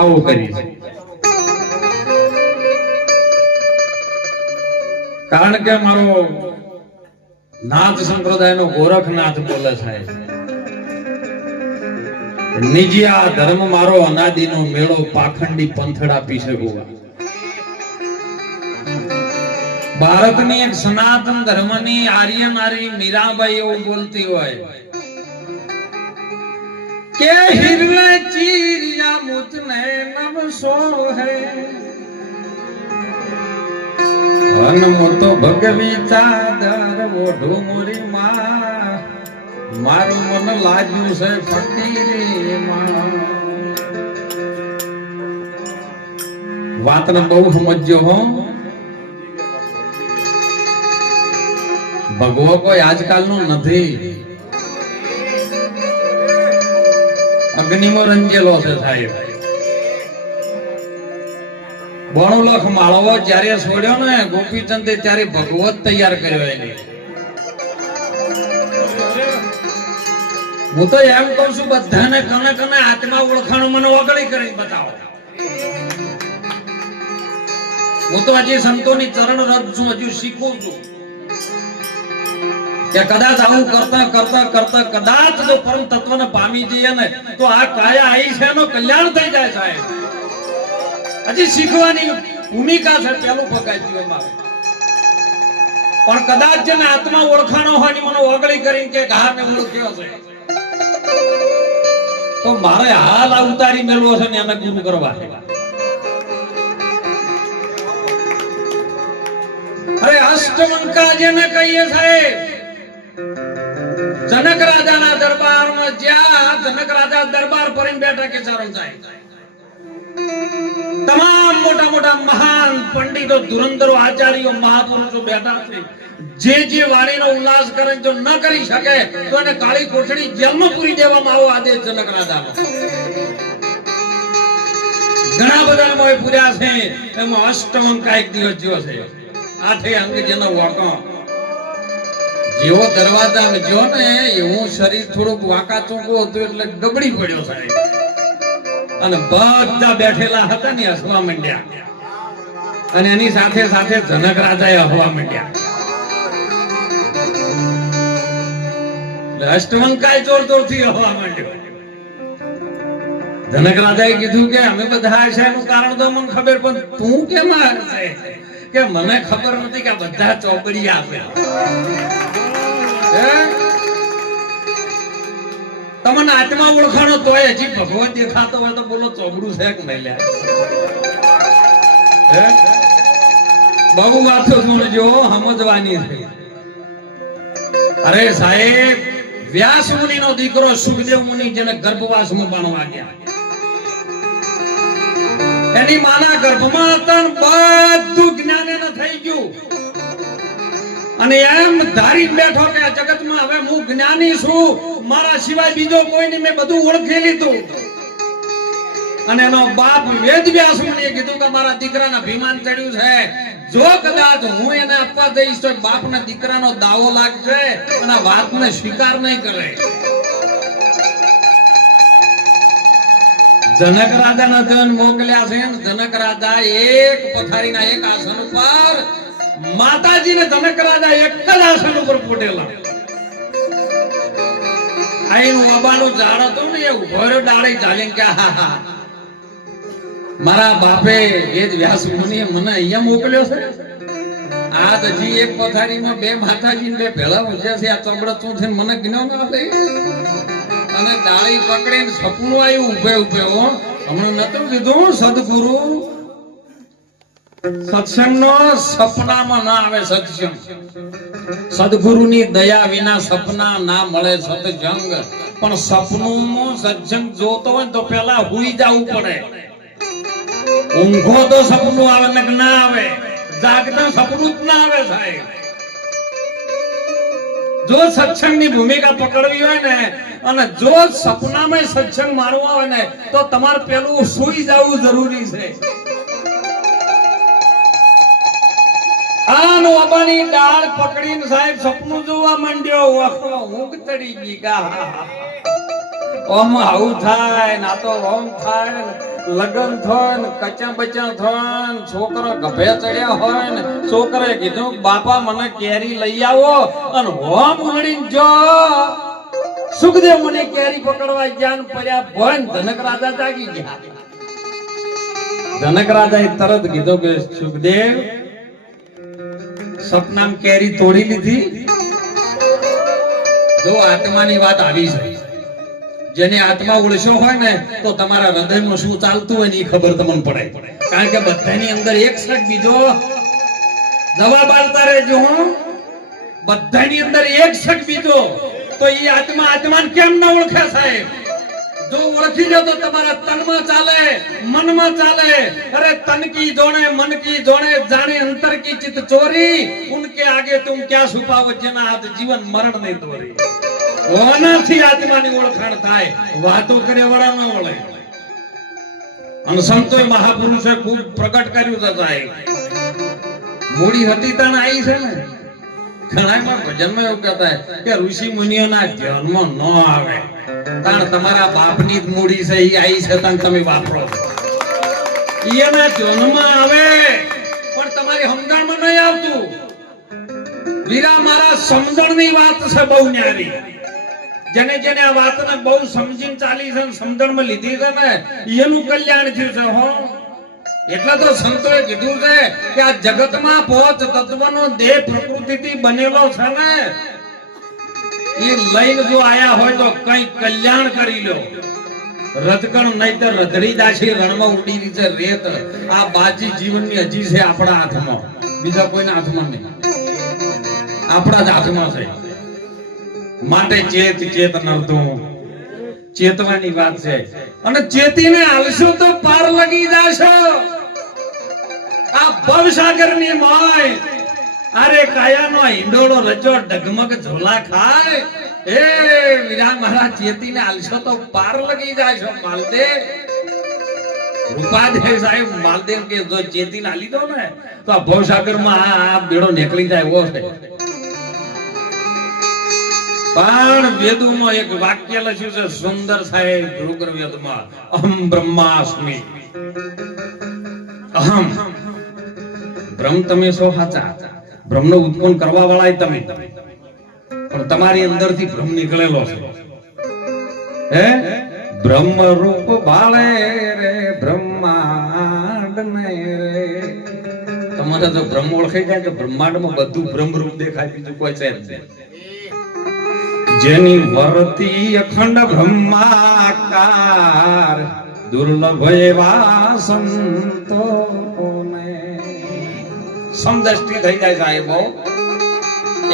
કથાઓ કરી છે, કારણ કે મારો નાથ સંપ્રદાયનો ગોરખનાથ બોલે છે, નિજી આ ધર્મ મારો અનાદિનો મેળો પાખંડી પંથડા પીછે હોવા. ભારતની એક સનાતન ધર્મની આર્ય નારી મીરાબાઈ એવું બોલતી હોય કે હિરલે ચીરિયા મુતને નવસો હે અનમો તો ભગવી ચાદર ઓઢો મોરી માં, મારું મન લાગ્યું છે ફકીરી માં. વાતને બહુ સમજજો હો. ભગવો કોઈ આજકાલનો નથી, અગ્નિમાં રંજેલો છે સાહેબ. બણુલખ માળવો જ્યારે છોડ્યો ને ગોપીચંદે ત્યારે ભગવત તૈયાર કર્યો એની. હું તો એમ કહું છું બધાને કને કને આત્મા ઓળખાણ મને ઓગળી કરી બતાવો. હું તો હજી સંતોની ચરણ રજ છું, હજુ શીખું છું કે કદાચ આવું કરતા કરતા કરતા કદાચ જો પરમ તત્વને પામી જઈએ ને તો આ કાયા આઈ છે એનો કલ્યાણ થઈ જાય સાહેબ. હજી શીખવાની ભૂમિકા છે, પેલું પગાઈ એમાં. પણ કદાચ જેને આત્મા ઓળખાણો હોય મને ઓગળી કરીને કે ઘા ને ઓળખ્યો છે તો મારે હાલ આ ઉતારી મેળવો છે ને એને ગુરુ કરવા. અરે અષ્ટમંકા જેને કહીએ સાહેબ, જનક રાજાના દરબારમાં જ્યાં જનક રાજા દરબાર પર બેઠા કે ચરણ જાય, તમામ મોટા મોટા મહાન પંડિતો ધુરંધરો આચાર્યો મહાપુરુષો બેઠા છે. જે વાણીનો ઉલ્લાસ કરે જો ન કરી શકે તો એને કાળી કોઠડી જેલમાં પૂરી દેવામાં આવો આદેશ જનક રાજાનો. ઘણા બધા મોય પૂર્યા છે, એમાં અષ્ટમંકા એક દિવસ જ્યો છે. આઠે અંગ જેનો વાંકો જેવો દરવાજા જો ને એવું શરીર થોડુંક વાંકા ચૂંકું હતું એટલે ગબડી પડ્યો સાહેબ. અને બધા બેઠેલા હતા ને હસવા માંડ્યા, અને એની સાથે સાથે જનક રાજાએ હસવા માંડ્યા. અષ્ટમંકાય જોર જોરથી હસવા માંડ્યો. જનક રાજાએ કીધું કે અમે બધા છે એનું કારણ તો મને ખબર, પણ તું કેમ હસે કે મને ખબર નથી કે બધા ચોપડી આપે. તમને આત્મા ઓળખાણો તોય હજી ભગવત દેખાતો હોય તો બોલો ચોપડું છે કે નહીં લ્યા. બહુ વાતો સુણજો, સમજવાની છે. અરે સાહેબ, વ્યાસ મુનિ નો દીકરો સુખદેવ મુનિ જેને ગર્ભવાસમાં ભણવા ગયા, એની માના ગર્ભમાં હતા, બધું જ્ઞાન એને થઈ ગયું અને એમ ધારી બેઠો કે આ જગતમાં હવે હું જ્ઞાની છું, મારા સિવાય બીજો કોઈ નહીં, મેં બધું ઓળખી લીધું. અને એનો બાપ વેદ વ્યાસ મુનિએ કીધું કે મારા દીકરાના અભિમાન ચડ્યું છે, જો કદાચ હું એને આપવા જઈશ તો બાપના દીકરાનો દાવો લાગશે અને આ વાતને સ્વીકાર નહીં કરે. જનક રાજાના ધન મોકલ્યા છે. જનક રાજા એક પથારીના એક આસન ઉપર, માતાજીને જનક રાજા એક જ આસન ઉપર પોટેલા. આઈનું બાબાનું ઝાડ હતું ને એ ઉભો ડાળી ચાલીને કે હા હા મારા બાપે વેદ વ્યાસ મુનિએ મને અહીંયા મોકલ્યો છે. આ હજી એક પથારીમાં બે માતાજી બે ભેળા ઉજ્યા છે, આ ચમડા ચૂં થઈને મને જ્ઞાન આપે. અને ડાળી પકડીને સપનું આવ્યું ઉભે ઉભે. હમણાં નતું કીધું સદગુરુ સત્સંગનો સપનામાં ના આવે સત્સંગ. સદગુરુની દયા વિના સપના ના મળે સત્સંગ. પણ સપનું સત્સંગ જોતો હોય તો પેલા હુઈ જવું પડે. ઊંઘો તો સપનું આવે ને ના આવે, જાગતા સપનું જ ના આવે સાહેબ. જો સત્સંગની ભૂમિકા પકડવી હોય ને અને જો સપનામાં સત્સંગ મારવો હોય ને તો તમારે પેલું સુઈ જવું જરૂરી છે. આનો અબાની ડાળ પકડીને સાહેબ સપનું જોવા માંડ્યો. ઊંઘ ચડી ગઈ. ઓમ આવું થાય ના તો ઓમ થાય. લગન થાય ને કચા બચા થાય ને છોકરો ગભે ચડ્યા હોય ને છોકરાએ કીધું બાપા મને કેરી લઈ આવો અને હોમ ઉલડીને જો સુખદેવ મને કેરી પકડવા જ્ઞાન પડ્યા ભન ધનક રાજા જાગી ગયા. જનક રાજાએ તરત કીધું કે સુખદેવ સપનામ કેરી તોડી લીધી. જો આત્માની વાત આવી છે, જેને આત્મા ઉળશો હોય ને તો તમારા હૃદયમાં શું ચાલતું હોય ને એ ખબર તમને પડે. કારણ કે બધાની અંદર એક સક બીજો જવાબ આલતા રહેજો. બધાની અંદર એક સક બીજો, તો એ આત્મા આત્માને કેમ ના ઓળખે સાહેબ? જો ઓળખી લો તો તમારા તનમાં ચાલે, મનમાં ચાલે. અરે તન કી જોણે મન કી જોણે જાણે અંતર કી ચિત ચોરી ઉનકે આગે તુમ ક્યાં છુપાવો જેના હાથ જીવન મરણ નહીં દોરી. ઓનાથી આત્માની ઓળખાણ થાય, વાતો કરે વડા ન વળે. અને સંતોએ મહાપુરુષે ખૂબ પ્રગટ કર્યું છે સાહેબ. મૂડી હતી તને આવી છે ને. ઘણામાં ભજનમાં એવું કહેતા કે ઋષિ મુનિઓના ધ્યાનમાં ન આવે તાણ તમારા બાપની જ મૂડી છે, એ આવી છે તાણ તમે વાપરો. એના ધ્યાનમાં આવે પણ તમારી સમજણમાં નહીં આવતું. વીરા મારા સમજણની વાત છે બહુ ન્યારી. જેને જેને આ વાતને બહુ સમજીને ચાલી છે, સમજણમાં લીધી છે ને એનું કલ્યાણ થયું છે. હો એટલે તો સંતોએ કીધું છે કે આ જગતમાં પોચ તત્વનો દેહ પ્રકૃતિથી બનેલો છે ને, એ લઈને જો આયા હોય તો કઈ કલ્યાણ કરી લો. રજકણ નહીતર રધડી દાશી રણમાં ઉડી રહી છે રેત. આ બાજી જીવનની હજી છે આપણા હાથમાં, બીજા કોઈના હાથમાં નહીં, આપણા જ હાથમાં છે. માટે ચેત ચેત નરતું ચેતવાની વાત છે. અને ચેતીને હાલશો તો પાર લગી જાશો. આ ભવસાગરની મોય અરે કાયાનો હિંડોળો રચો ડગમગ ઝોલા ખાય. એ વીરા મારા ચેતીને હાલશો તો પાર લગી જાશો. માલદેવ રૂપાદેવ સાહેબ માલદેવ કે જો ચેતીને હાલી દો ને તો આ ભવસાગરમાં આ બેડો નીકળી જાય એવો છે. પણ વેદોમાં એક વાક્ય લખ્યું છે સુંદર સાહેબ. ઋગ્વેદમાં અહમ બ્રહ્માસ્મિ. અહમ બ્રહ્મ તમે છો સાચા, બ્રહ્મનો ઉત્પન્ન કરવા વાળા તમે, પણ તમારી અંદરથી બ્રહ્મ નીકળેલો છે. હે બ્રહ્મ રૂપ બાળે રે બ્રહ્માંડ ને રે. તમારે જો બ્રહ્મ ઓળખાઈ જાય તો બ્રહ્માંડમાં બધું બ્રહ્મ રૂપ દેખાય, બીજું કોઈ છે જ નહીં. જેની વર્તી અખંડ બ્રહ્માકાર દુર્લભ એવા સંતોને સમદ્રષ્ટિ થઈ જાય સાહેબો.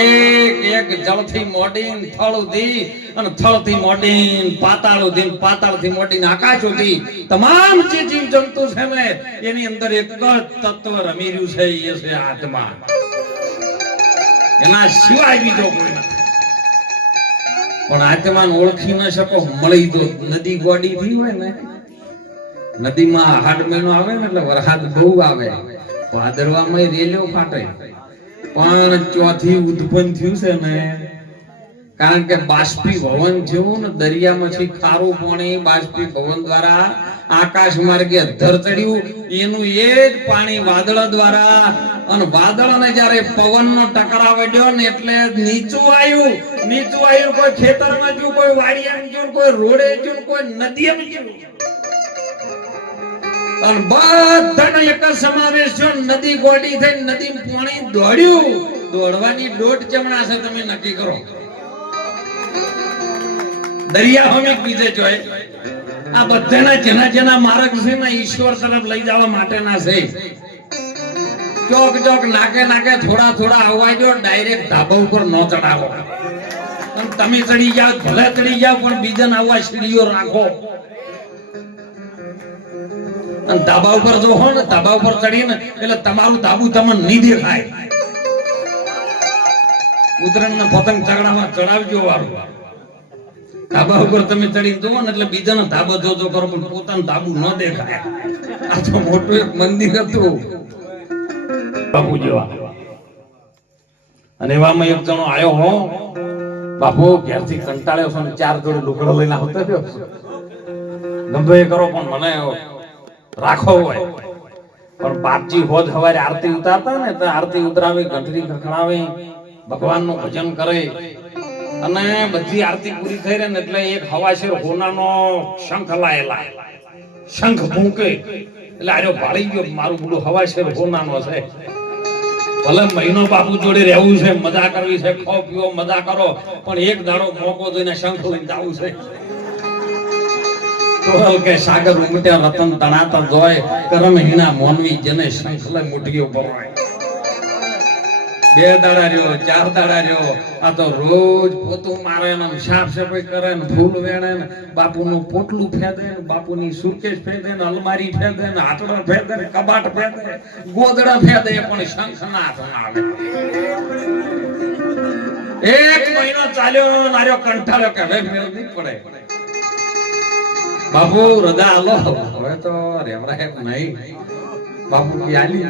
એક એક જળથી મોડીને થળ સુધી અને થળથી મોડીને પાતાળ સુધી, પાતાળથી મોડીને આકાશ સુધી તમામ જે જીવ જંતુ છે ને એની અંદર એક જ તત્વ રમી રહ્યું છે, એ છે આત્મા. એના સિવાય બીજો કોઈ નથી. પણ આત્માને ઓળખી ન શકો, મળી તો નદી ગોડી થઈ હોય ને, નદીમાં હાડ મહિનો આવે ને એટલે વરસાદ બહુ આવે, ભાદરવામાં રેલ્યો ફાટે. પણ ચોથી ઉત્પન્ન થયું છે ને, કારણ કે બાષ્પીભવન થયું ને દરિયામાંથી ખારું પાણી બાષ્પીભવન દ્વારા આકાશ માર્ગે અધ્ધર ચડ્યું. એનું એ જ પાણી વાદળ દ્વારા, અને વાદળને જ્યારે પવનનો ટકરાવ પડ્યો ને એટલે નીચું આવ્યું. નીચું આવ્યું કોઈ ખેતરમાં ગયું, કોઈ વાડિયામાં ગયું, કોઈ રોડે ગયું, કોઈ નદીમાં ગયું. અને બધાનો એક જ સમાવેશ થયો. નદી ગોડી થઈ, નદી પાણી દોડ્યું. દોડવાની દોટ ચમણા છે તમે નક્કી કરો. દરિયા હોમિક બીજે જોય. આ બધાના જેના જેના માર્ગ છે ને ઈશ્વર તરફ લઈ જવા માટેના છે. ચોક ચોક નાકે નાકે થોડા થોડા આવવા દો, ડાયરેક્ટ ધાબા ઉપર ન ચડાવો. તમે ચડી જાઓ ભલે ચડી જાઓ, પણ બીજાને આવવા સીડીઓ રાખો. અને ધાબા ઉપર જો હો ને, ધાબા ઉપર ચડીને એટલે તમારું ધાબુ તમને નહીં દેખાય. ઉતરાયણ ના પતંગ ચગડામાં ચડાવજો વાળું. ધાબા ઉપર તમે ચડીને જુઓ ને એટલે બીજાનો ધાબો જોજો કરો, પણ પોતાનું ધાબુ ન દેખાય. આ તો મોટું એક મંદિર હતું બાપુ જેવા, અને એવામાં એક જણો આવ્યો હો બાપુ ઘેરથી કંટાળ્યો છો ને 4 જોડી લુગડો લઈને આવતો રહ્યો. ગમે એ કરો પણ મને રાખો હોય પણ બાપજી હોજ હવારે આરતી ઉતારતા ને તો આરતી ઉતરાવી ઘંટડી ખખડાવી ભગવાનનું ભજન કરે અને બધી આરતી પૂરી થઈ રહે ને એટલે એક હવાશેર હોનાનો શંખ લાયેલા શંખ ફૂંકે એટલે આર્યો ભાળી ગયો મારું બુડું હવાશેર હોનાનો છે ભલે મહિનો બાપુ જોડે રહેવું છે મજા કરવી છે ખાઓ પીવો મજા કરો પણ એક દાડો મોકો જોઈને શંખ લઈને જવું છે તોલ કે સાગર ઉમટ્યા રતન તણાતર જોય કરમ હીણા મોનવી જેને શંખ લઈ મુઠીઓ ભરવાય બે દાડા રહ્યો ચાર દાડા રહ્યો આ તો રોજ પોતું મારે ને સાફ સફાઈ કરે ને ફૂલ વેણે ને બાપુનું પોટલું ફેદે ને બાપુની સુરકેશ ફેદે ને અલમારી ફેદે ને હાથડા ફેદે ને કબાટ ફેદે ગોદડા ફેદે પણ શંખ ના હાથ ના આવે એક મહિનો ચાલ્યો નાર્યો કંઠાળ્યો કે હવે મેળ નહીં પડે બાપુ રજા આલો હવે તો રેવરાય નહીં બાપુ આલી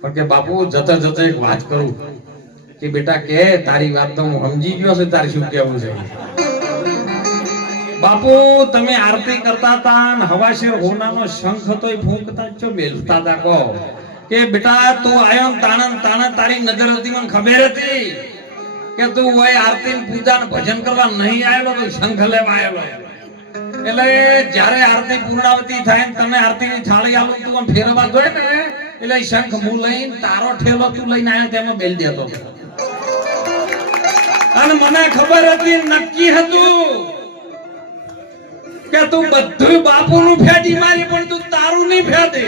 પણ કે બાપુ જતા જતા એક વાત કરું કે બેટા કે તારી વાત તો હું સમજી ગયો છે તારે શું કહેવું છે બાપુ તમે આરતી કરતા હતા ને હવાશેર હોનાનો શંખ તોય ફૂંકતા છો બેલતા હતા કહો કે બેટા તું આયો તાણા તારી નજર હતી મને ખબર હતી કે તું હોય આરતી પૂજા ને ભજન કરવા નહીં આવેલો તો શંખ લેવા આવેલો એટલે જ્યારે આરતી પૂર્ણાવતી થાય ને તમે આરતી ની થાળી આલું તું ફેરવા જોઈએ ને એટલે શંખ હું લઈને તારો ઠેલો તું લઈને આવ્યો તેમાં બેલ દેતો અને મને ખબર હતી નક્કી હતું કે તું બધું બાપુનું ફેડી મારી પણ તું તારું નહીં ફેદે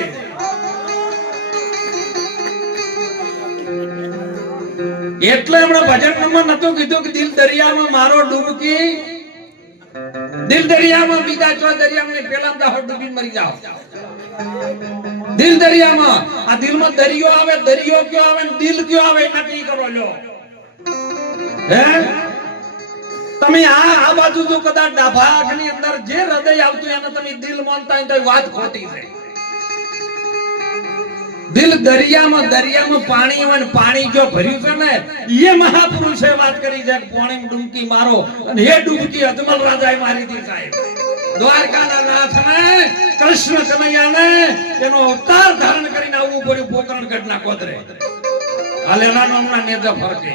એટલે હમણાં ભજનમાં નતું કીધું કે દિલ દરિયામાં મારો ડૂબકી દિલ દરિયામાં બીજા ચો દરિયામાં પેલા દાહો ડૂબી મરી જાઓ દિલ દરિયામાં આ દિલમાં દરિયો આવે દરિયો કયો આવે ને દિલ કયો આવે નક્કી કરો લ્યો હે તમે આ બાજુ જો કદાચ ડાભાગની અંદર જે હૃદય આવતું એને તમે દિલ માનતા હોય તો વાત ખોટી છે દિલ દરિયામાં પાણી હોય ને પાણી જો ભર્યું છે ને એ મહાપુરુષે વાત કરી છે પાણી ડૂબકી મારો અને એ ડૂબકી અજમલ રાજાએ મારી હતી સાહેબ દ્વારકાના નાથને કૃષ્ણ કનૈયાને એનો અવતાર ધારણ કરીને આવવું પડ્યું પોકરણગઢના કોદરે હાલેલાનો હમણાં નેજા ફરકે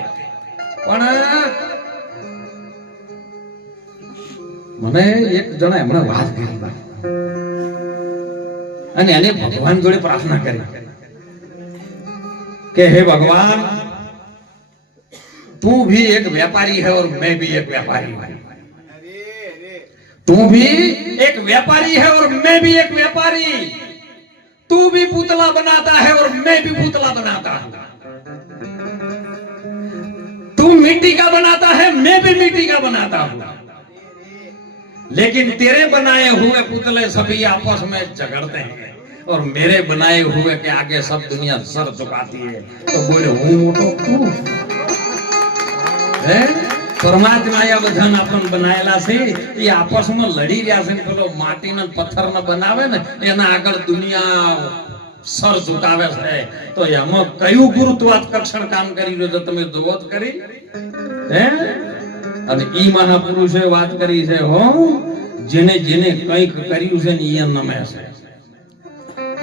પણ મને એક જણા હમણાં વાત કરી અને એને ભગવાન જોડે પ્રાર્થના કરી कि हे भगवान तू भी एक व्यापारी है और मैं भी एक व्यापारी हूं तू भी एक व्यापारी है और मैं भी एक व्यापारी तू भी पुतला बनाता है और मैं भी पुतला बनाता हूं तू मिट्टी का बनाता है मैं भी मिट्टी का बनाता हूं लेकिन तेरे बनाए हुए पुतले सभी आपस में झगड़ते हैं और मेरे बनाए हुए के आगे सब दुनिया सर झुकाती है तो बोले हूं मोटो क्यों है परमात्मा या बधान अपन बनाएला છે એ આપસમાં લડી રહ્યા છે પેલો માટીના પથ્થરને બનાવે ને એના આગળ દુનિયા સર ઝુકાવે છે તો એમાં કયું ગુરુત્વાકર્ષણ કામ કરી રહ્યો છે તમે જોવો જ કરી હે અને ઈ મહાપુરુષે વાત કરી છે હો જેને જેને કંઈક કર્યું છે ને એ નમે છે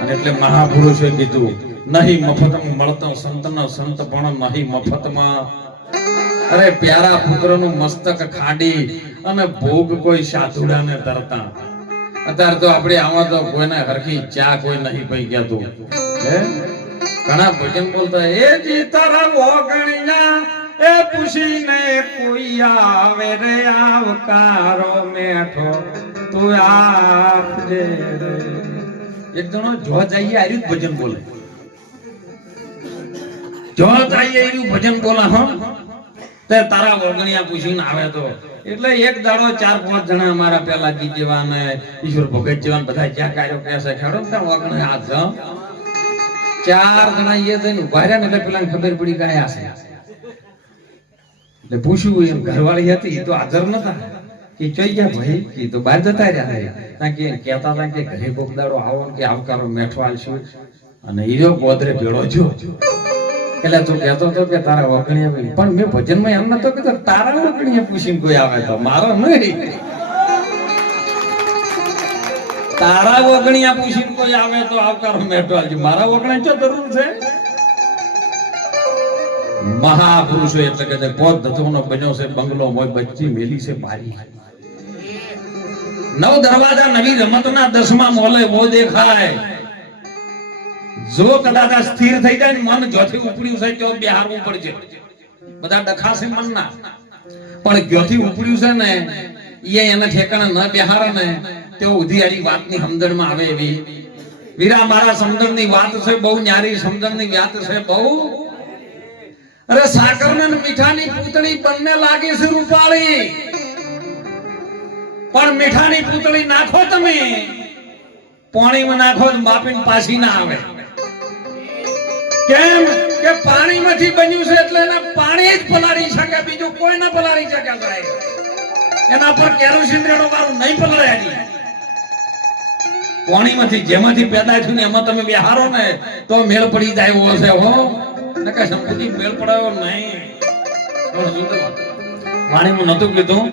અને એટલે મહાપુરુષે કીધું નહીં મફતમાં મળતો સંતનો સંત પણ નહીં મફતમાં અરે પ્યારા પુત્રનું મસ્તક ખાડી અને ભોગ કોઈ સાધુડાને તરતા અત્યારે તો આપણે આમાં તો કોઈને હરખી ચા કોઈ નહીં પઈ ગયા તું હે ઘણા ભજન બોલતા એ જી તારા વોગણિયા એ પૂછીને કોઈ આવે રે આવકારો મેઠો તું આપજે રે એક જણો જો જઈએ આર્યું ભજન બોલે જો જઈએ આર્યું ભજન બોલા હો તે તારા વગણિયા પૂછીને આવે તો એટલે એક દાડો 4-5 જણા અમારા પેલા જી જેવા ને ઈશ્વર ભગત જેવા બધા ક્યાં કાર્યો કહેશે ખેડો ને વગણે આ જ 4 જણા એ થઈને ઉભા રહ્યા ને એટલે પેલા ખબર પડી કે આયા છે એટલે પૂછ્યું એમ ઘરવાળી હતી એ તો હાજર નતા કે ચોઈ ગયા ભાઈ કે તો બહાર જતા રહ્યા તા કે કહેતા હતા કે ઘરે કોક દાડો આવો કે આવકારો મેઠો આલશું અને હીરો ગોદરે ભેળો જો એટલે તું કહેતો તો કે તારા વગણીયા પણ મેં ભજનમાં એમ નતો કીધું તારા વગણીયા પૂછીને કોઈ આવે તો મારો નહીં તારા વગણિયા પૂછીને કોઈ આવે તો આવકારો મેઠો આલજો, મારા વગણા ચો જરૂર છે? મહાપુરુષો એટલે કે પોત ધતુનો બન્યો છે બંગલો, મોય બચ્ચી મેલી છે બારી. નવ દરવાજા નવી રમતના 10મા મોલે વો દેખાય. જો કદાચ સ્થિર થઈ જાય ને મન જોથી ઉપડ્યું છે તો બિહારવું પડશે. બધા ડખાશે મનના, પણ જોથી ઉપડ્યું છે ને એ એને ઠેકાણે ન બિહારે ને તો ઉધિયારી વાતની સમજણમાં આવે એવી. વીરા મારા સમજણની વાત છે બહુ ન્યારી, સમજણની વાત છે બહુ. અરે સાકર ને મીઠાની પૂતળી બંને લાગે છે રૂપાળી, પણ મીઠાની પૂતળી નાખો તમે પાણીમાં નાખો તો માપીને પાછી ના આવે. કેમ કે પાણીમાંથી બન્યું છે એટલે એના પાણી જ પલાળી શકે, બીજું કોઈ ના પલાળી શકે સાહેબ. એના પર કેરોસીન રેડો વાળું નહીં પલાળે. પાણીમાંથી જેમાંથી પેદા થયું ને એમાં તમે બિહારો ને તો મેળ પડી જાય એવો છે હો. નકા સંપત્તિ મેળ પડાયો નહીં. પાણીમાં નતું કીધું.